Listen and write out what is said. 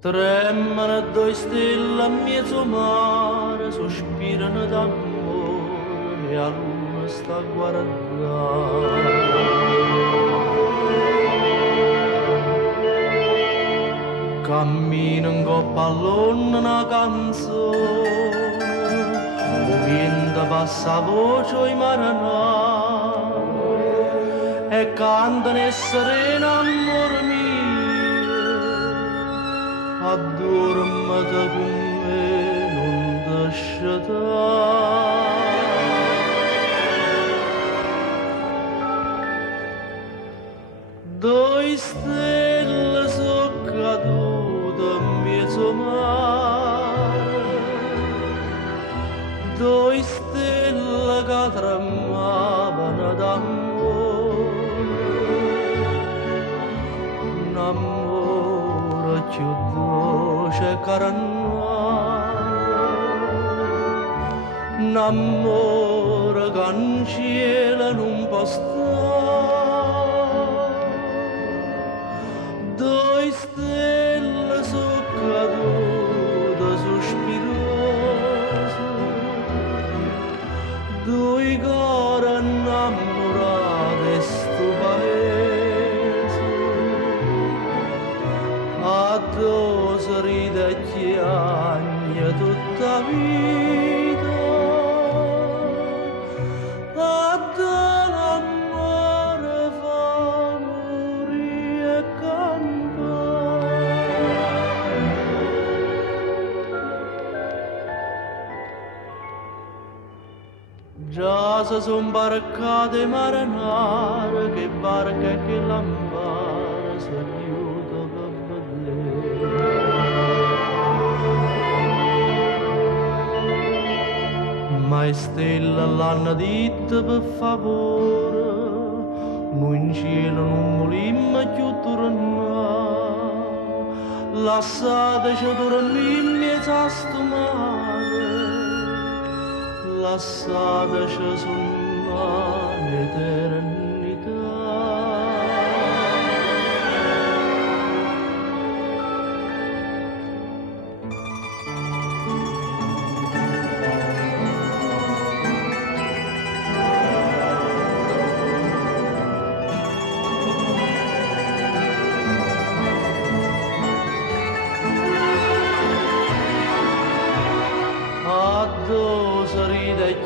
Tremano due stelle a mezzo mare, sospirano d'amore e a luna sta a guardare. Cammino in coppa all'onna una canzone, o vento passa a voce i maranai e cantano e serena amore mio, addormata con me, non lasciare. Due stelle sono cadute in mezzo mare, due stelle che tremavano d'amore, un amore più dolce che un amore che in cielo non può stare. Due stelle sono cadute sospirose, due cuori innamorati di sto paese, a due sorride e chiagna tutta vita, a due l'amore fa morire e già si son barcate marinare, che barca e che lampare si aiuta per vedere. Ma le stelle l'hanno detto per favore, noi in cielo non volimmo più tornare, lasciateci dormire in mezzo a sto mare, lasciateci sonnare l'eternità. A due sorride e